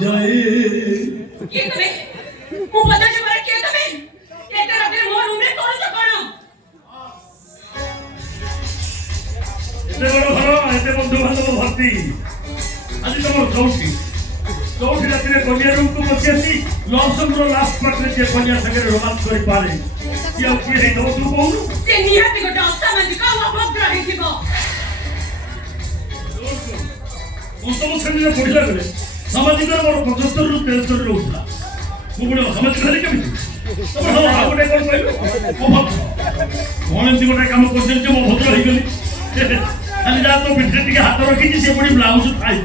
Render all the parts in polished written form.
जाए ये तुम्हें वो पता जो मार किया तुम्हें ये तेरा फिर मोर उन्हें कौन सा करो इतने बड़ो घरो इतने बंधु बांधव भर्ती आज तुम चौथी चौथी रात में कन्या रूम को बसियासी लॉन्सम रो लास्ट पार्ट में जे कन्या संगे रोमांस करि पारे किया किए हे तो तू कहू से निहाती गोटे असामाजिक अभद्र ହେଇଥିବ उस्तम श्रेणी में पढ़िला बेले सामाजिक मोर 75 रु 73 रहउला मु बडो सामाजिक खाली केमिति तब हम आ गोटे कोन कहलु कोन एंती गोटे काम करछन जे मो भद्र हे गेली खाली जा तो बिटे टिके हाथ रखी जे से बडी ब्लाउज खाई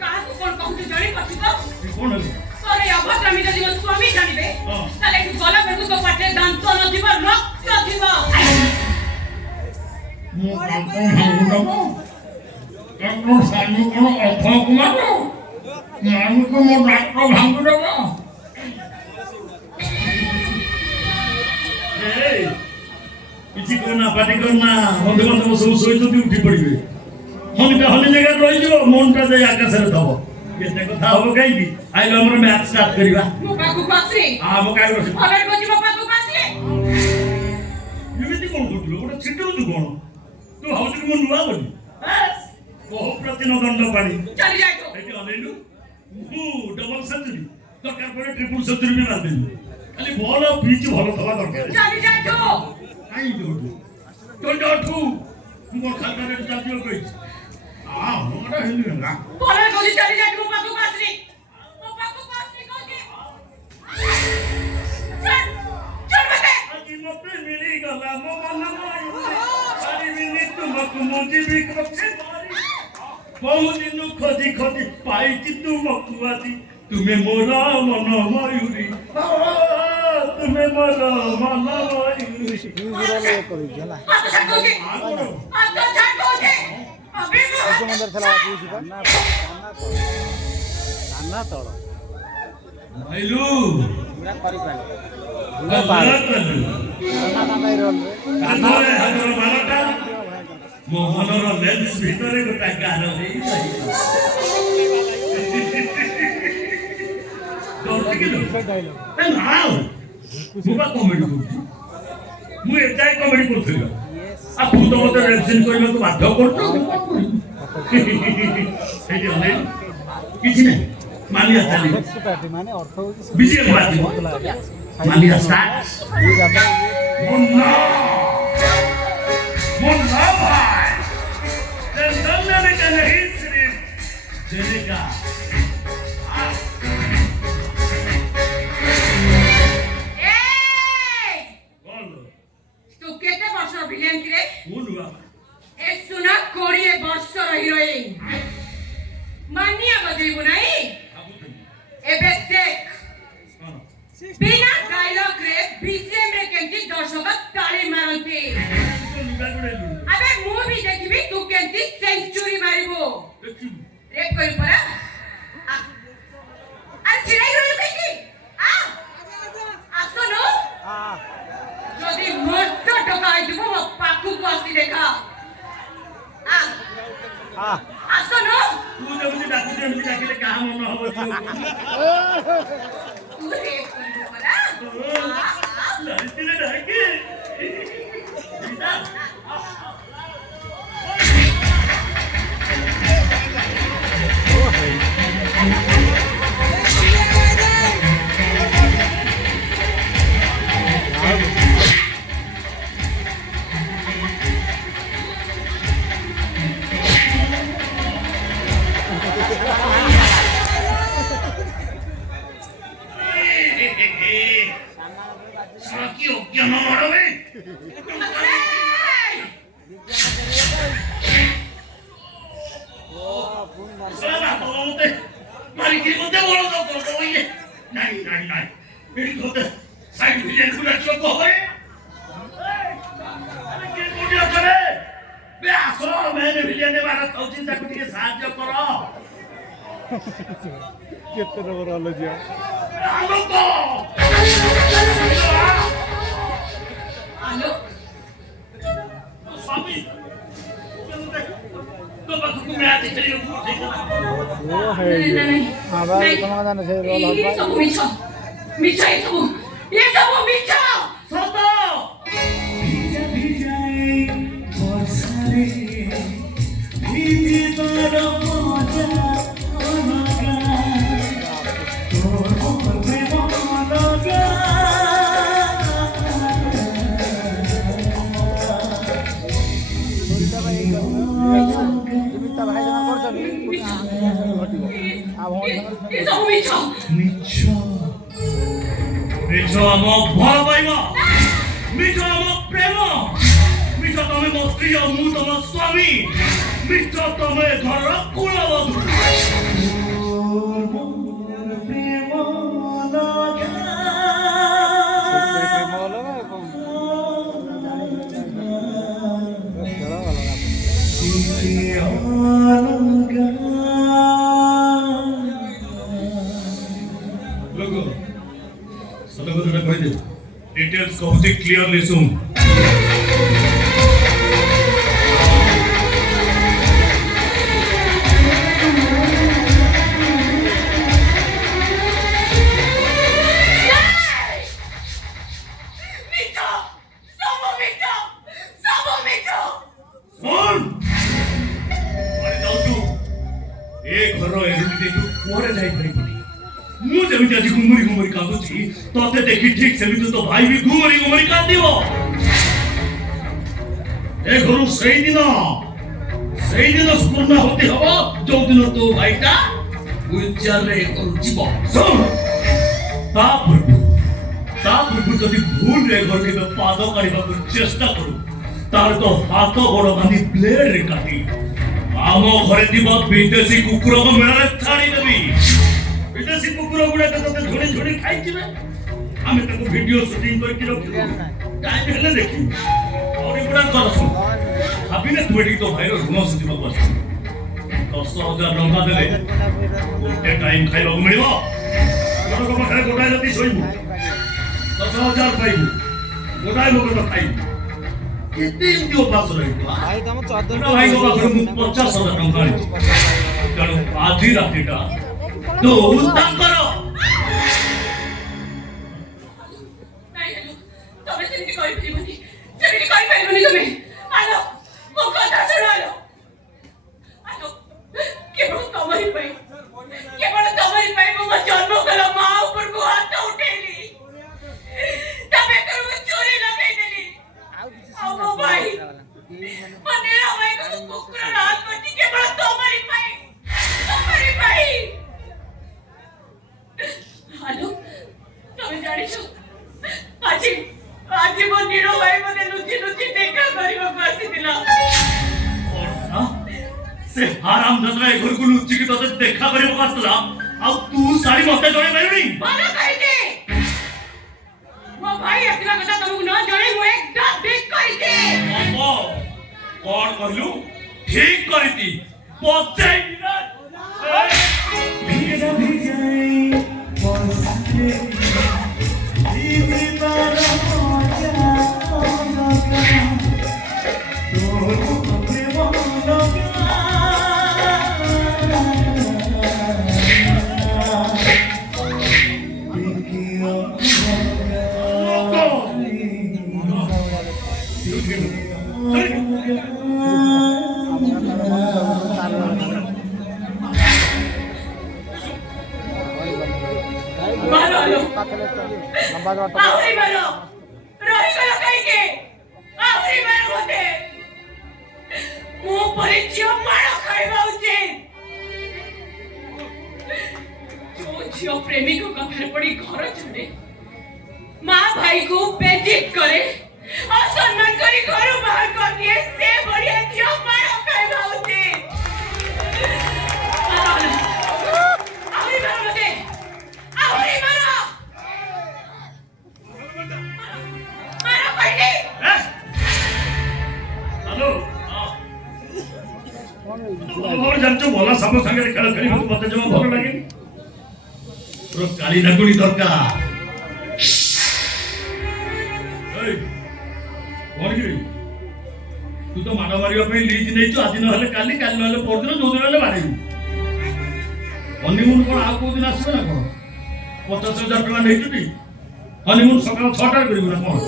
काहा को कोन कहू जणी पछि तो कोन अरे अभद्र मी जदि मो स्वामी जानिबे ताले कि गला बेकु तो पाटे दांत न दिबो रक्त दिबो मोरे को कौन सामने को अफवा कुमार नाम को मो डाक्टर भांग देबो ए किछि कोना पाटी करना बंधु बांधव सब सोई तो उठी पड़िबे हनी जगह रहि जो मनटा जाय आकाश रे दबो केते कथा हो गई भी आइलो हमर मैच स्टार्ट करिवा मो पाकु पासरे हां मो काय करछ अगर को जीवा पाकु पासरे एमिति कोन करथलो ओटा छिटू तू कोन तू हाउस को नुवा बोली बहु प्रतिनो दंड पानी चली जाय तो एटी अनेलु डबल सेंचुरी दरकार पड़े ट्रिपल सेंचुरी भी मार देलु खाली बॉल और पिच भलो थवा दरकार चली जाय तो काई जोटू तो जोटू मो खाता रे चातियो कहि हां मोरा हेलु ना बोले गोली चली जाय मो पाकु पासरे कोके चल बते आज मते मिली गला मो मन सारी मिली तुमको मुझे भी कबसे बहु दिन खोजी खोजी पाई तुमको आदि तुम्हें मोरा मन मयूरी तुम्हें मोरा मन मयूरी मंदिर थला पूछिबा ना कान्ना तळ आइलु पूरा करि पाले पूरा पार कलु कान्ना कान्ना रोल रे हजर मारटा मोहनर लेंस ভিতরে গোটা গার দেই দৌড়তে গেল না নাও মুবা কমেডি করছি মু এটাই কমেডি করছিল আর তু তো মতে রেপশন কইବାକୁ বাধ্য করছো এই যে কিছু নাই মানিয়া চালি মানে অর্থ হচ্ছে বিজয় বাজি মানিয়া স্টার্ট মুন্না मुन्ना भाई चंदन का नहीं सिर्फ देने का बोलो तू केते वर्ष विलेन किरे कौन हुआ ए सुना कोड़िए वर्ष हीरोइन मानिया बजेबो नाही एबे देख बिना डायलॉग रे बीजेम रे केंती दर्शक ताली मारंती अबे मूवी देखिबी तू केंती सेंचुरी मारिबो रे कोइ परा आ चिराई गयो केंती आ आसनो যদি মোট্ট টোকাই দিব মো পাকু আসি দেখা আসনো तू जब मुझे डाकिले कहां मन हो तू रे कोइ परा लड़की डाके Saki okya no marabe. Sana bote. Mari ki bote bolo to to ye. Nahi. Meri bote. Side villain pura choko hoye. Are ke bodia chale. Be aso maine villain wala tauchin tak ke sahajya karo. केते number वाला जिया Alo to. Alo. Swami. तो match ଖେଳିବାକୁ ପଠେଇଥିଲା। ଓ ହେ ହଁ ବା ତମ ଜାନ ସେ roll ଏ ହବା ସବୁ ମିଛ ମିଛ ଏ ସବୁ ମିଛ ସତ ଭିଜା ଭିଜାଏ ବର୍ଷାରେ ଭିଜିବାର ମଜା ଅଲଗା ତୋର ପ୍ରେମ ଅଲଗା ଓରିଟା ଭାଇ ଯେମିତି ତା ଭାଇ ଜଣ କରୁଛନ୍ତି ଘଟିବ ଆଉ ଭଉଣୀ ଏ ସବୁ ମିଛ ମିଛ ମିଛ ଆମ ଭଲ ପାଇବା ମିଛ ଆମ ପ୍ରେମ ମିଛ ତମେ ମୋ ସ୍ତ୍ରୀ ଆଉ ମୁଁ ତମ ସ୍ୱାମୀ ମିଛ ତମେ ଘରର କୁଳବଧୂ ପ୍ରେମ ପ୍ରେମ ଅଲଗା ଆଉ କଣ ଖେଳ ଅଲଗା डिटेल्स कहते क्लियरली सुन ଯେମିତି ଆଜି ଗୁମୁରି ଗୁମୁରି କାନ୍ଦୁଛି ତତେ ଦେଖି ଠିକ ସେମିତି ତୋ ଭାଇ ବି ଗୁମୁରି ଗୁମୁରି କାନ୍ଦିବ ଏ ଘରୁ ସେଇଦିନ ପୂର୍ଣ୍ଣାହୁତି ହବ ଯୋଉଦିନ ତୋ ଭାଇଟା ହୁଇଲଚେୟାରରେ ଘରୁ ଯିବ ତା ପୂର୍ବରୁ ଯଦି ଭୁଲରେ ଘର କେବେ ପାଦ କାଢିବାକୁ ଚେଷ୍ଟା କରୁ ତାର ତ ହାତ ଗୋଡ ବାନ୍ଧି ବ୍ଲେଡରେ କାଟି ଆମ ଘରେ ଥିବା ବିଦେଶୀ କୁକୁରଙ୍କ ମେଳାରେ ଛାଡ଼ିଦେବି विदेशी कुकुर गुड़ा के तोते झोड़ी झोड़ी खाई जिवे आमे ताको वीडियो शूटिंग करके रखिबो टाइम हेले देखि और गुड़ा करसु भाबिने तू एठी तो भाईरो ऋण सुझिबा बस 10,000 टंका देले गोटे टाइम खाइबा मिलिबो तोर को पाखरे गोटाय जति सोइबु 10,000 पाइबु गोटाय लोक तो खाइबु केते इमती उपास रहिबो भाई तम 14 भाई को पाखरे 50,000 टंका आछि तेणु आधी रातिटा तो उत्तम करो नहीं तमे सेମିତି କରିପାରିବନି ସେମିତି କରିପାରିବନି ତମେ ଆଲୋ ମୋ କଥା ଶୁଣ ଆଲୋ କେବଳ ତମରି ପାଇଁ ମୁଁ ମୋ ଜନ୍ମ କଲା ମା ଉପରକୁ ହାତ ଉଠେଇଲି ତମେ ତମକୁ ଚୋରି ଲଗେଇଦେଲି ଆଉ ମୋ ଭାଇ ମୋ ନିରା ଭାଇକୁ କୁକୁର ହାତ କରିଛି କେବଳ ତମରି ପାଇଁ हेलो तमे जानिছো आज मो नीरो भाई मने लुचि लुचि देखा करिबो आसीतिला से हराम दादा घर को लुचि के तते देखा करिबो आसला आ तू सारी मते जणे पाइबनी बाला कहि दे मो भाई एकला कथा तुमको न जणे मो एकटा देख कहि दे ओ कोन कहलु ठीक करिती पचे मिनट भिजा वर्षारे जीवन मजा लगा तोर प्रेम लगा आखिरी बार रही गलो कहीं के आखिरी बार होते मुंह पर जियो मारो खाइबा उचित जो जियो प्रेमी को कथार पड़ी घर छोड़े माँ भाई को बेइज्जत करे असम्मान करी घर बाहर कर दिए से बढ़िया जियो मारो खाइबा उचित आखिरी बार होते आखिरी बार हेलो मोर जानचो भला सब संगे खेल खेली मते जमा भल लागे प्रो काली नागुणी दरकार एई कोन की तू तो माड़ मारिया लीज नहीं आज ना काली काली ना परदिन जो दिन मारे हनीमून कौन आउ कौ दिन आसवे ना कौन 50,000 टका नहीं हनीमून सकाल 6टा कर कौन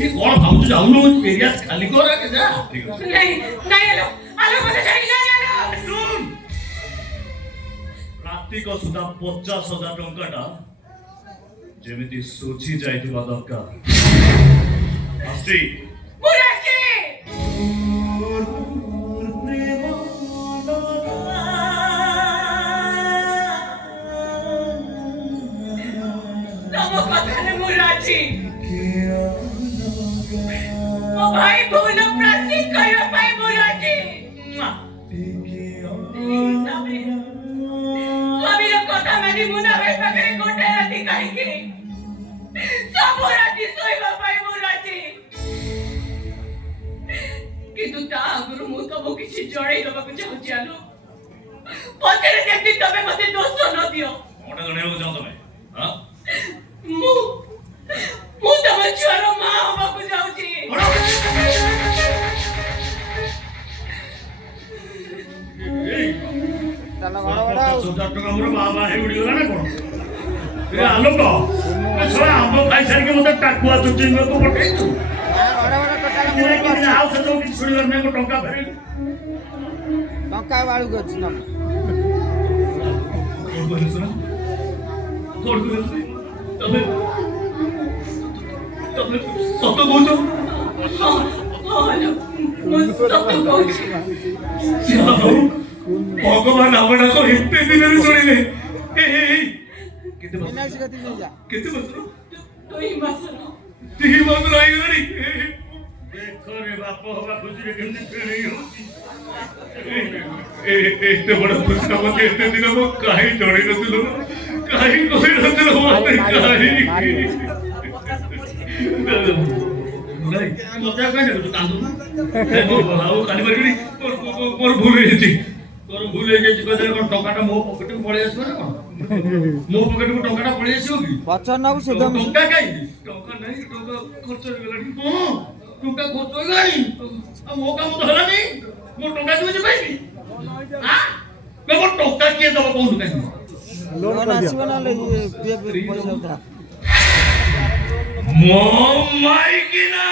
ये कौन भाव जाऊनु एरिया खाली कर आके जा ठीक है नहीं नहीं आलो आलो मत जाई जा सुन राति को सुधा 50,000 टंकाटा जेमिति सोची जाइथिबा दरकार आस्ती मुराजी तमो कथने मुराजी ओ भाई भूल प्रति कयो पाई मुराजी स्वामी কথা মানি মুনা ভাই পাখরে গোটে রাতি কাইকে সব রাতি শোইবা পাই মুরাজি কিন্তু তা আগুরু মু তমো কিছু জড়াই দেବାକୁ চাହୁଛି আলো পছরে যেମିତି ତମେ ମତେ ଦୋଷ ନ ଦିଅ मोटा गणेको जाऊ तमे हां ମୁଁ ତମ ଛୁଆର ମା ହବାକୁ ଯାଉଛି ତାଲା ବଡ ବଡ 50,000 टका मोर बाबा हे उडी गला ना कोन ए आलोक सला आंबो खाई सारी के मते टाकुआ चुची में को पठे तू ବଡ ବଡ ଟୋଟାଲ मोर ମୋର के आउ से तो कि सुनिवर में को टंका फेरे ଟଙ୍କା ବାଳୁ ଅଛି ନା कोड को तबे तबे सत कहू ଆଲୋ ମୁଁ ସତ କହୁଛି भगवान आवडा को एते दिन रे सुनिले ए केते बस ବିନାଶ ଗତି ନେଇ ଯା केते बस ଦୁଇ ମାସର तीही बस रही गणी देखो रे बाप बाबा खुशी रे केमती फेणी होची एते बड़ खुशी का मते एते दिन मो काहे जड़ी नथिलो काहे कोई नथिलो मते काहे नहीं मजा काहे तू कांदू आओ काली बरगडी मोर भूल हेची तोर भूल हे जे कदर को टकाटा मो पॉकेट में पड़े आसबो ना कोन मो पॉकेट में टकाटा पड़े आसीबो की ପଛର ନବୁ ସୁଧ टका काई टका नहीं टका खर्च हो गलानी हां टका खर्च हो गलानी मो काम तो हला नहीं मो टका दिबे जे पाइबी हां मो टका के दब कोन काई लोन ଆସିବ ନା ପଇସା ଉଠା मो माई की ना